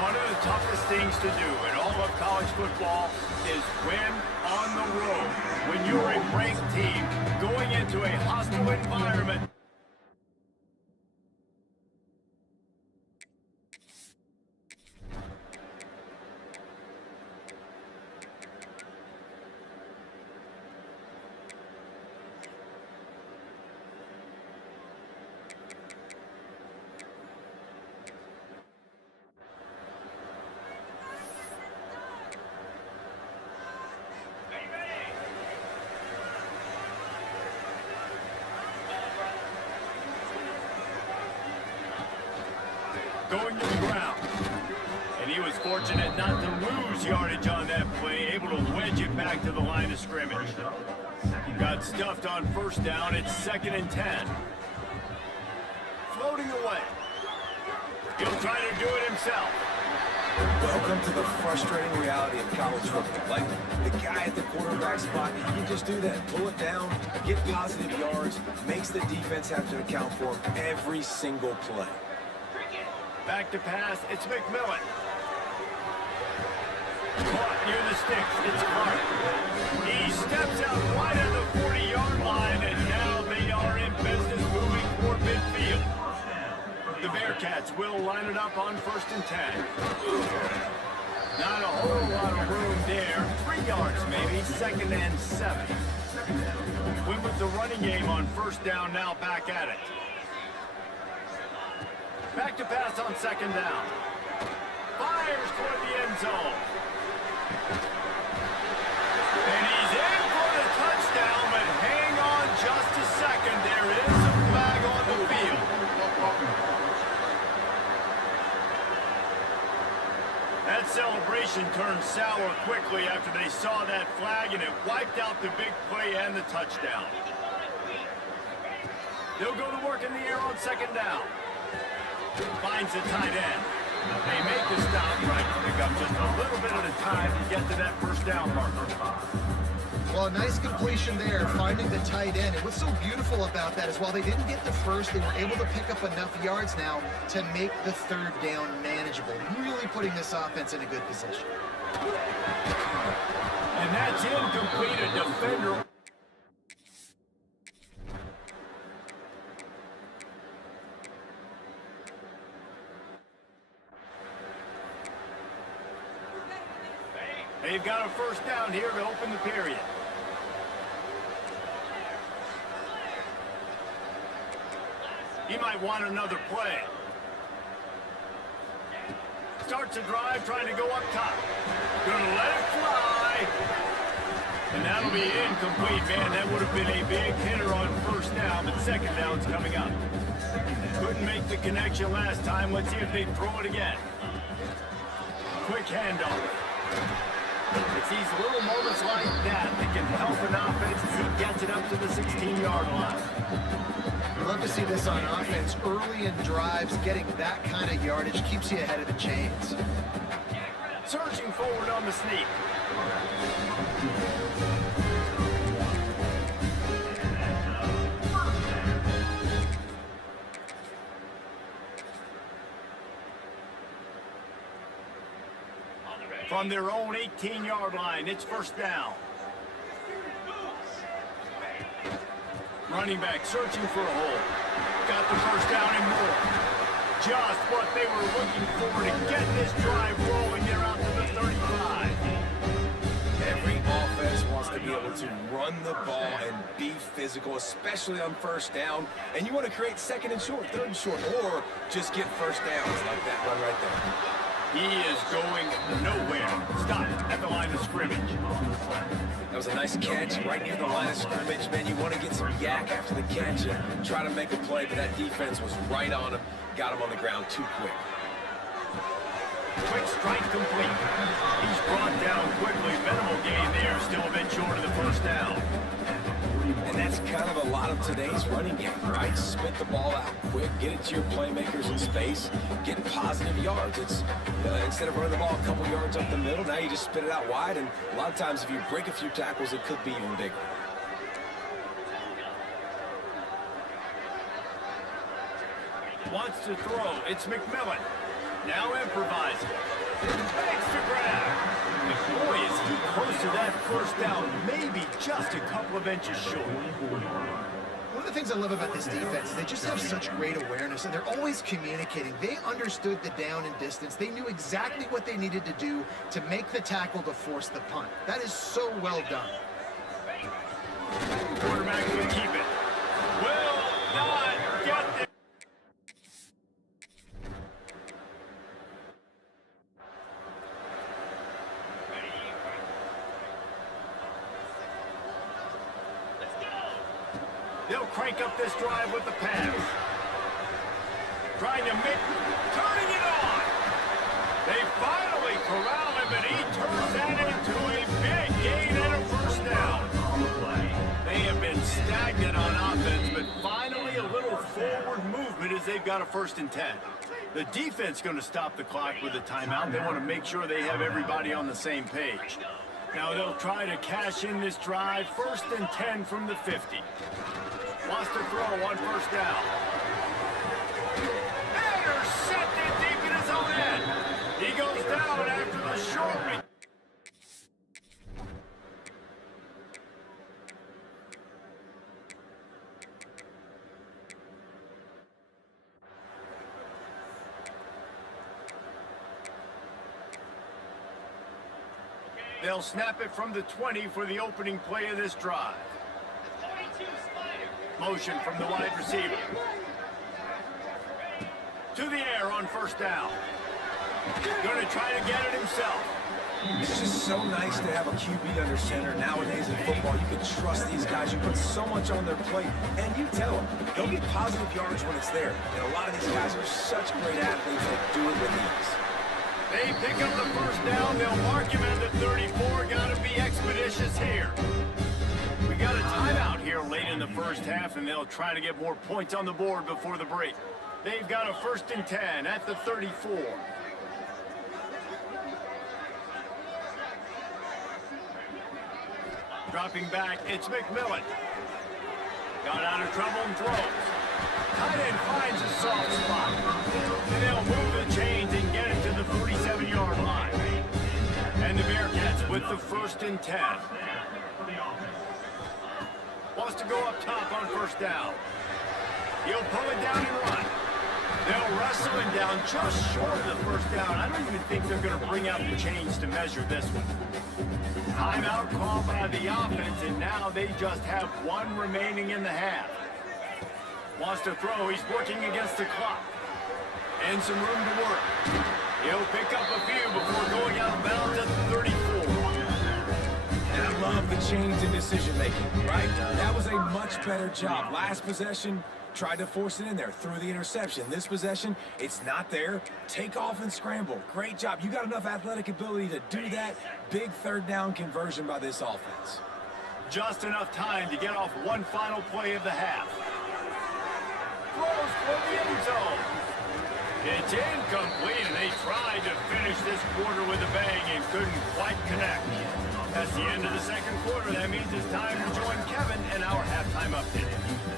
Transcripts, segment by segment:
One of the toughest things to do in all of college football is win on the road. When you're a ranked team going into a hostile environment. Going to the ground. And he was fortunate not to lose yardage on that play, able to wedge it back to the line of scrimmage. Got stuffed on first down. It's 2nd and 10. Floating away. He'll try to do it himself. Welcome to the frustrating reality of college football. Like, the guy at the quarterback spot, he can just do that. Pull it down, get positive yards, makes the defense have to account for him every single play. Back to pass, it's McMillan. Caught near the sticks, it's Clark. He steps out wide at the 40-yard line, and now they are in business moving for midfield. The Bearcats will line it up on 1st and 10. Not a whole lot of room there. 3 yards maybe, 2nd and 7. Went with the running game on 1st down, now back at it. Back to pass on 2nd down. Fires toward the end zone. And he's in for the touchdown, but hang on just a second. There is a flag on the field. That celebration turned sour quickly after they saw that flag, and it wiped out the big play and the touchdown. They'll go to work in the air on 2nd down. Finds the tight end. They make the stop, trying to pick up just a little bit at a time to get to that 1st down marker. Well, a nice completion there, finding the tight end. And what's so beautiful about that is while they didn't get the first, they were able to pick up enough yards now to make the 3rd down manageable, really putting this offense in a good position. And that's incomplete. A defender. They've got a 1st down here to open the period. He might want another play. Starts a drive trying to go up top. Gonna let it fly. And that'll be incomplete, man. That would have been a big hitter on 1st down, but 2nd down's coming up. Couldn't make the connection last time. Let's see if they throw it again. Quick handoff. It's these little moments like that that can help an offense as he gets it up to the 16-yard line. We love to see this on offense. Early in drives, getting that kind of yardage keeps you ahead of the chains. Surging forward on the sneak. From their own 18-yard line, it's 1st down. Running back searching for a hole. Got the 1st down and more. Just what they were looking for to get this drive rolling. They're out to the 35. Every offense wants wants to be able to run the ball and be physical, especially on first down. And you want to create second and short, third and short, or just get first downs like that run right there. He is going nowhere. Stop at the line of scrimmage. That was a nice catch right near the line of scrimmage. Man, you want to get some yak after the catch and try to make a play, but that defense was right on him. Got him on the ground too quick. Quick strike complete. He's brought down quickly. Minimal gain there. Still a bit short of the first down. And that's kind of a lot of today's running game, right? Spit the ball out quick, get it to your playmakers in space, get positive yards. It's instead of running the ball a couple yards up the middle, now you just spit it out wide, and a lot of times if you break a few tackles, it could be even bigger. Wants to throw. It's McMillan. Now improvising. Makes the grab. Boy, is he close to that first down. Maybe just a couple of inches short. One of the things I love about this defense is they just have such great awareness, and they're always communicating. They understood the down and distance. They knew exactly what they needed to do to make the tackle to force the punt. That is so well done. Quarterback will keep it. Will not get there. They'll crank up this drive with the pass. Trying to turning it on. They finally corral him, and he turns that into a big gain and a first down. They have been stagnant on offense, but finally a little forward movement as they've got a 1st and 10. The defense going to stop the clock with a timeout. They want to make sure they have everybody on the same page. Now they'll try to cash in this drive. 1st and 10 from the 50. Wants to throw on first down. Intercepted deep in his own end. He goes down after the short return. They'll snap it from the 20 for the opening play of this drive. Motion from the wide receiver. To the air on first down. Going to try to get it himself. It's just so nice to have a QB under center. Nowadays in football, you can trust these guys. You put so much on their plate, and you tell them, they'll get positive yards when it's there. And a lot of these guys are such great athletes that do it with ease. They pick up the first down. They'll mark him at the 34. Got to be expeditious here. We got a timeout here late in the first half, and they'll try to get more points on the board before the break. They've got a 1st and 10 at the 34. Dropping back, it's McMillan. Got out of trouble and throws. Tight end finds a soft spot. And they'll move the chains and get it to the 47-yard line. And the Bearcats with the 1st and 10. Wants to go up top on first down. He'll pull it down and run. They'll wrestle him down just short of the first down. I don't even think they're going to bring out the chains to measure this one. Timeout called by the offense, and now they just have one remaining in the half. Wants to throw. He's working against the clock. And some room to work. He'll pick up a few before going out of bounds at the 34. And I love the change in decision-making, right? That was a much better job. Last possession, tried to force it in there, threw the interception. This possession, it's not there. Take off and scramble. Great job. You got enough athletic ability to do that. Big 3rd down conversion by this offense. Just enough time to get off one final play of the half. Throws for the end zone. It's incomplete, and they tried to finish this quarter with a bang and couldn't quite connect. That's the end of the second quarter. That means it's time to join Kevin in our halftime update.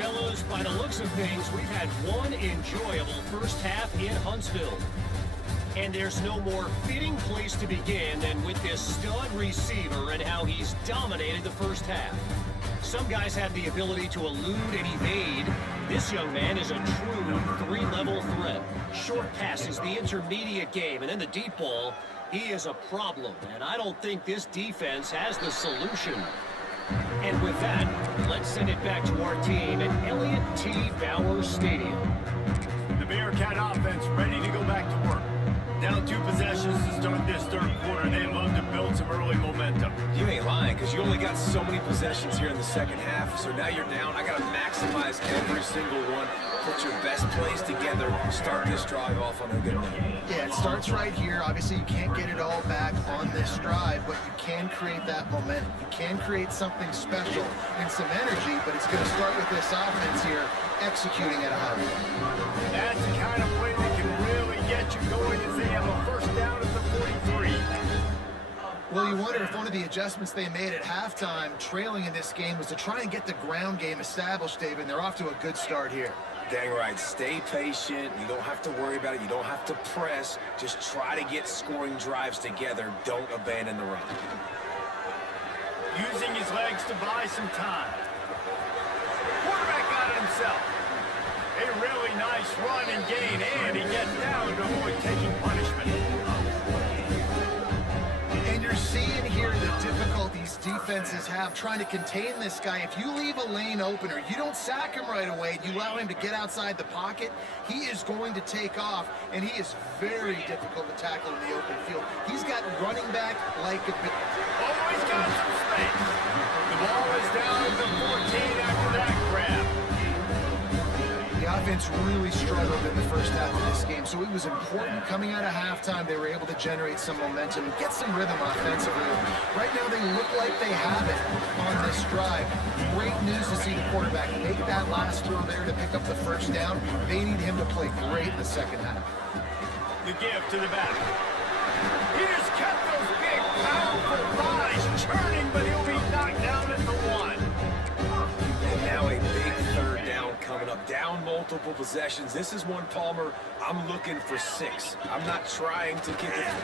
Fellas, by the looks of things, we've had one enjoyable first half in Huntsville. And there's no more fitting place to begin than with this stud receiver and how he's dominated the first half. Some guys have the ability to elude and evade. This young man is a true 3-level threat. Short passes, the intermediate game, and then the deep ball. He is a problem, and I don't think this defense has the solution. And with that, let's send it back to our team at Elliott T. Bauer Stadium. The Bearcat offense ready to go back to work. Down 2 possessions to start this third quarter. They'd love to build some early momentum. You ain't lying, because you only got so many possessions here in the second half, so now you're down. I got to maximize every single one. Put your best plays together. Start this drive off on a good note. Yeah, it starts right here. Obviously, you can't get it all back on this drive, but you can create that momentum. You can create something special and some energy, but it's going to start with this offense here executing at a high level. That's the kind of play that can really get you going as they have a first down at the 43. Well, you wonder if one of the adjustments they made at halftime, trailing in this game, was to try and get the ground game established, David, and they're off to a good start here. Dang right. Stay patient. You don't have to worry about it. You don't have to press. Just try to get scoring drives together. Don't abandon the run. Using his legs to buy some time. Quarterback got it himself. A really nice run and gain, and he gets down to avoid taking punishment. And you're seeing here the difficulties defenses have trying to contain this guy. If you leave a lane open or you don't sack him right away, you allow him to get outside the pocket, he is going to take off, and he is very difficult to tackle in the open field. He's got running back like a bit. Always got some space. The ball is down at the 14 after that grab. The offense really struggled in the first half of this game, so it was important coming out of halftime they were able to generate some momentum and get some rhythm offensively. Right now they look like they have it on this drive. Great news to see the quarterback make that last throw there to pick up the first down. They need him to play great in the second half. The give to the back. He just kept those big, powerful thighs churning, but he'll be knocked down at the 1. And now a big third down coming up. Down multiple possessions. This is one, Palmer, I'm looking for 6. I'm not trying to get it. And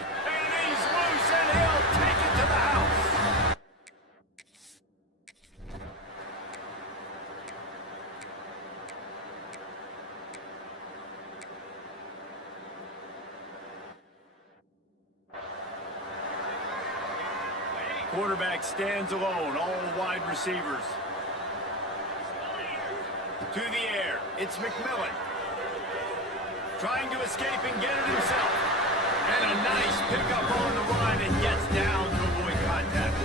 he's loose, and he'll take it to the house. Quarterback stands alone, all wide receivers. To the air, it's McMillan. Trying to escape and get it himself. And a nice pickup on the run and gets down to avoid contact.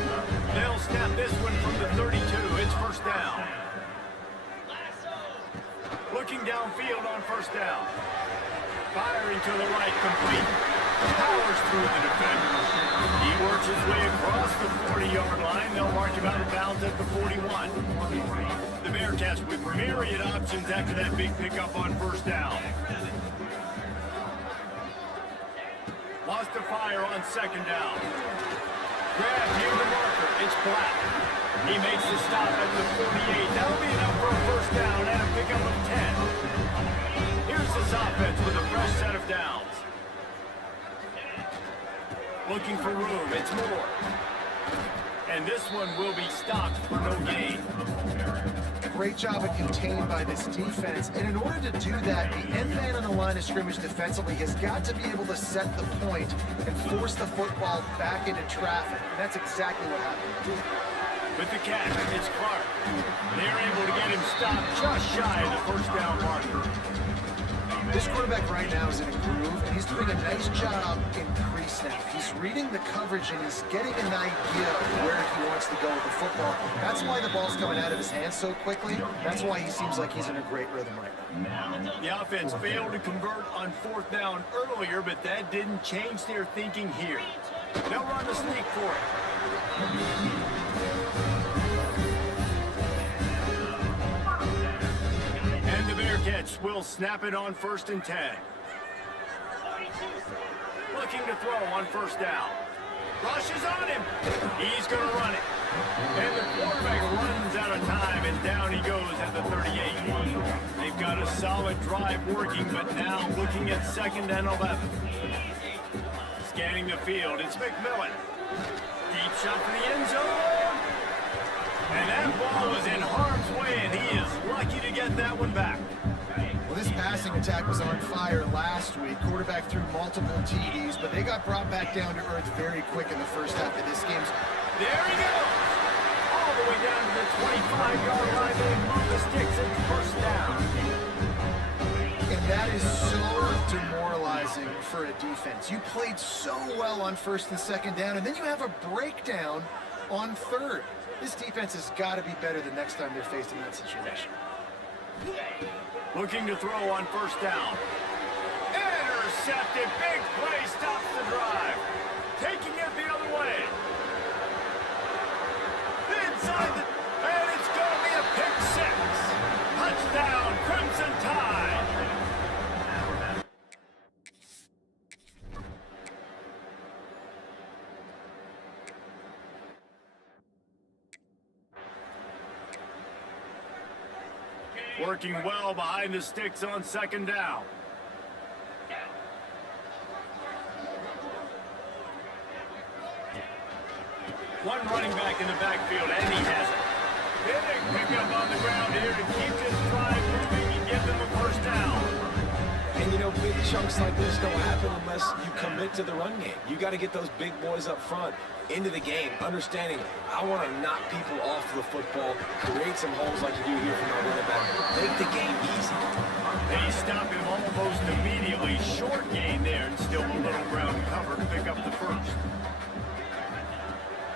They'll snap this one from the 32. It's first down. Looking downfield on first down. Firing to the right, complete. Powers through the defender. He works his way across the 40-yard line. They'll mark him out of bounds at the 41. The Bearcats with myriad options after that big pickup on first down. Lost to fire on second down. Grab near the marker. It's Black. He makes the stop at the 48. That'll be enough for a first down and a pickup of 10. Here's this offense with a fresh set of downs. Looking for room. It's Moore. And this one will be stopped for no gain. Great job of contained by this defense. And in order to do that, the end man on the line of scrimmage defensively has got to be able to set the point and force the football back into traffic. And that's exactly what happened. With the catch, it's Clark. They're able to get him stopped just shy of the first down marker. This quarterback right now is in a groove, and he's doing a nice job in crease now. He's reading the coverage, and he's getting an idea of where he wants to go with the football. That's why the ball's coming out of his hands so quickly. That's why he seems like he's in a great rhythm right now. The offense failed to convert on fourth down earlier, but that didn't change their thinking here. They'll run the sneak for it. And the Bearcats will snap it on 1st and 10. Looking to throw on first down. Rushes on him. He's going to run it. And the quarterback runs out of time, and down he goes at the 38. They've got a solid drive working, but now looking at 2nd and 11. Scanning the field, it's McMillan. Deep shot to the end zone. And that ball was in harm's way, and he is lucky to get that one back. Well, this passing attack was on fire last week. Quarterback threw multiple TDs, but they got brought back down to earth very quick in the first half of this game. There he goes. All the way down to the 25-yard line. They move the sticks and first down. And that is so demoralizing for a defense. You played so well on first and second down, and then you have a breakdown on third. This defense has got to be better the next time they're faced in that situation. Looking to throw on first down. Intercepted. Big play stops the drive. Taking it the other way. Inside the... And it's going to be a pick six. Touchdown, Crimson Tide. Working well behind the sticks on second down. One running back in the backfield, and he has it. Big pickup on the ground here to keep this drive moving and give them a first down. And you know, big chunks like this don't happen unless you commit to the run game. You got to get those big boys up front into the game, understanding I want to knock people off the football, create some holes like you do here from our running back, make the game easy. They stop him almost immediately. Short gain there, and still a little ground cover to pick up the first.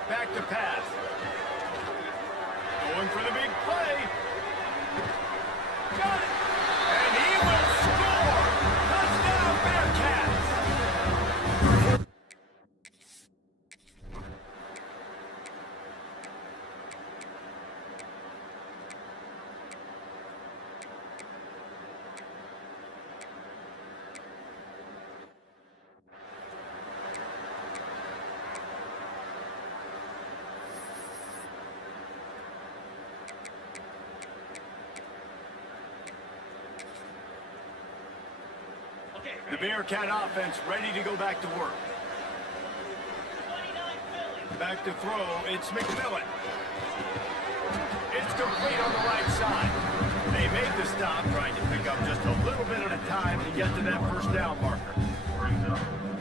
Back to pass. Going for the big play. Got it. And he will score. Touchdown, Bearcats. The Bearcat offense ready to go back to work. Back to throw, it's McMillan. It's complete on the right side. They make the stop, trying to pick up just a little bit at a time to get to that first down marker.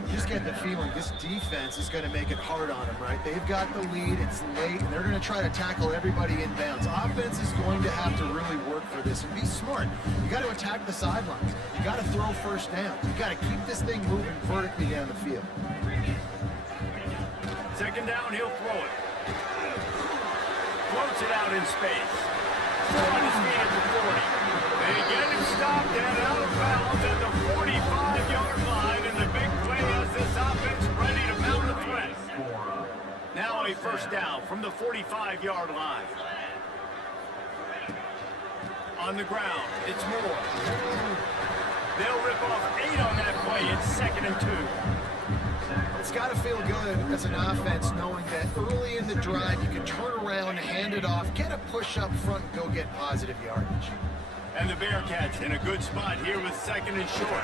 You just get the feeling this defense is going to make it hard on them, right? They've got the lead, it's late, and they're going to try to tackle everybody inbounds. Offense is going to have to really work for this and be smart. You got to attack the sidelines. You got to throw first down. You got to keep this thing moving vertically down the field. Second down, he'll throw it. Floats it out in space. Still on his feet at the 40. They get him stopped and out of bounds at the 45-yard line, and the big play has this offense ready to mount a threat. Now a first down from the 45-yard line. On the ground, it's Moore. They'll rip off 8 on that play. It's 2nd and 2. It's got to feel good as an offense knowing that early in the drive you can turn around, hand it off, get a push up front, and go get positive yardage. And the Bearcats in a good spot here with 2nd and short.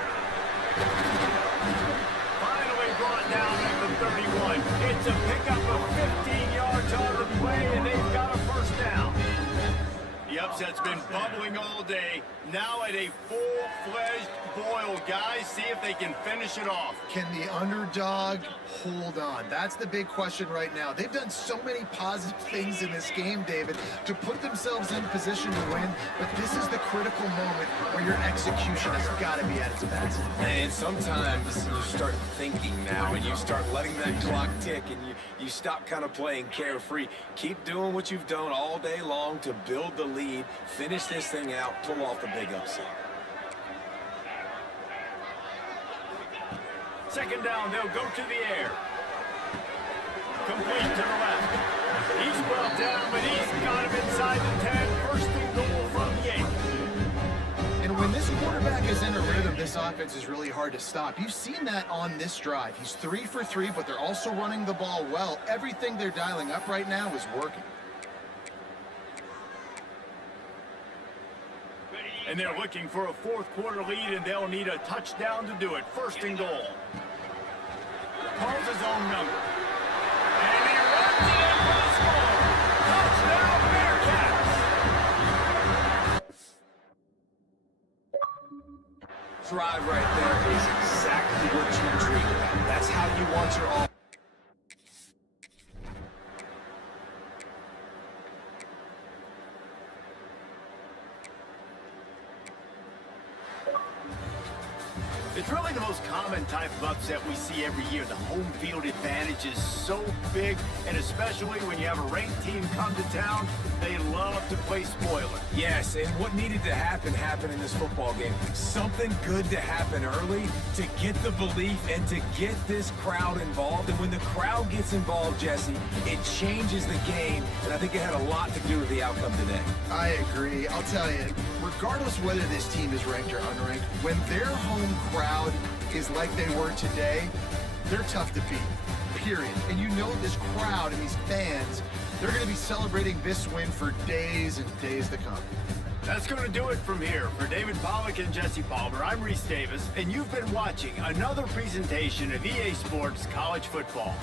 Finally brought down at the 31. It's a pickup of 15 yards on the play, and they've got a first down. The upset's been bubbling all day. Now at a full-fledged boil. Guys, see if they can finish it off. Can the underdog hold on? That's the big question right now. They've done so many positive things in this game, David, to put themselves in position to win, but this is the critical moment where your execution has got to be at its best. And sometimes you start thinking now, and you start letting that clock tick, and you stop kind of playing carefree. Keep doing what you've done all day long to build the lead, finish this thing out, pull off the big upset. Second down, they'll go to the air. Complete to the left. He's brought down, but he's got him inside the 10. First and goal from the 8. And when this quarterback is in a rhythm, this offense is really hard to stop. You've seen that on this drive. He's 3 for 3, but they're also running the ball well. Everything they're dialing up right now is working. And they're looking for a fourth-quarter lead, and they'll need a touchdown to do it. First and goal. Calls his own number. And he runs it in for the score. Touchdown, Bearcats! Drive right there is exactly what you dream about. That's how you want your offense. It's really the most common type of upset we see every year. The home field advantage is so big, and especially when you have a ranked team come to town, they love to play spoiler. Yes, and what needed to happen happened in this football game. Something good to happen early to get the belief and to get this crowd involved. And when the crowd gets involved, Jesse, it changes the game, and I think it had a lot to do with the outcome today. I agree. I'll tell you, regardless whether this team is ranked or unranked, when their home crowd is like they were today, they're tough to beat, period. And you know this crowd and these fans, they're going to be celebrating this win for days and days to come. That's going to do it from here. For David Pollack and Jesse Palmer, I'm Reese Davis, and you've been watching another presentation of EA Sports College Football.